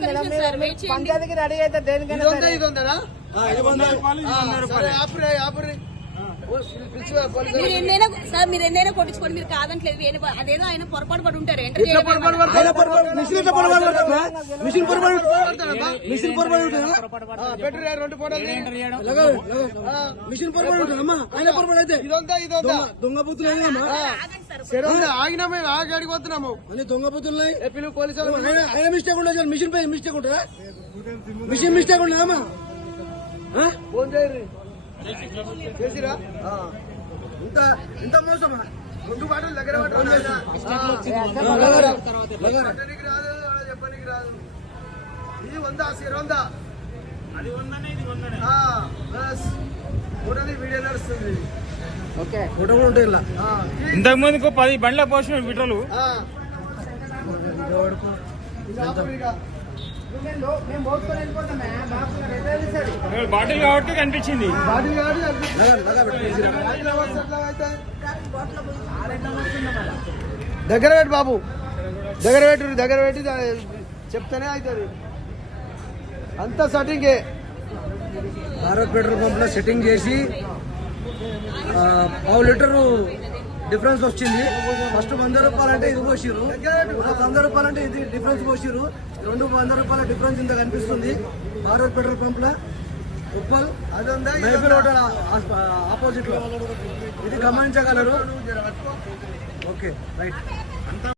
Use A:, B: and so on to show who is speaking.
A: Ready అయితే దేనికైనా సరే.
B: మీరు ఎన్నైనా సార్ మీరు ఎన్నైనా కొట్టించుకోండి మీరు కాదంటలేదు. వేరే- అదేదో ఆయన పొరపాటు పడి ఉంటారు
C: మిషన్ పొరపాటు? మిషన్ దొంగ బుద్ధులు
D: ఆగినా మేము ఆగి అడిగి పోతున్నాము.
C: అన్ని దొంగ బుద్ధులు ఉన్నాయి
D: ఏ పిలువు పోలీసు.
C: ఆయన ఆయన మిస్టేక్ ఉండదు మిషన్ పై మిస్టేక్ ఉంటుందా? మిషన్ మిస్టేక్ ఉండదమ్మా ఆ?
D: ఫోన్ చేయరు చేసిరా? ఆ.
C: ఇంత ఇంత మోసమా?
D: ముందు బాటలు దగ్గర రాదు చెప్పనీకి రాదు. ఇది వందా సిర వందా. ఆ, బస్. ఫోటోది వీడియో నడుస్తుంది.
C: ఫోటో కూడా ఉంటాయి ఇలా.
D: ఆ,
E: ఇంతకు ముందుకు పది బండ్ల పోసిన
A: రిజర్వ్ ఇస్తాడు
E: బాటిల్ కాబట్టి కనిపించింది?
D: దగ్గర పెట్టు బాబు. దగ్గర పెట్టు దగ్గర పెట్టి చెప్తేనే అవుతుంది. అంతా సెట్టింగే.
C: భారత్ పెట్రోల్ పంప్లో సెట్టింగ్ చేసి పావు లీటర్ డిఫరెన్స్ వచ్చింది. ఫస్ట్ వంద రూపాయలు అంటే ఇది పోసిరు వంద రూపాయలు అంటే ఇది డిఫరెన్స్ పోసిరు రెండు వంద రూపాయల డిఫరెన్స్ ఇంత కనిపిస్తుంది. Bharat petrol pump Uppal Mehfil hotel ఆపోజిట్లో ఇది గమనించగలరు. Okay right.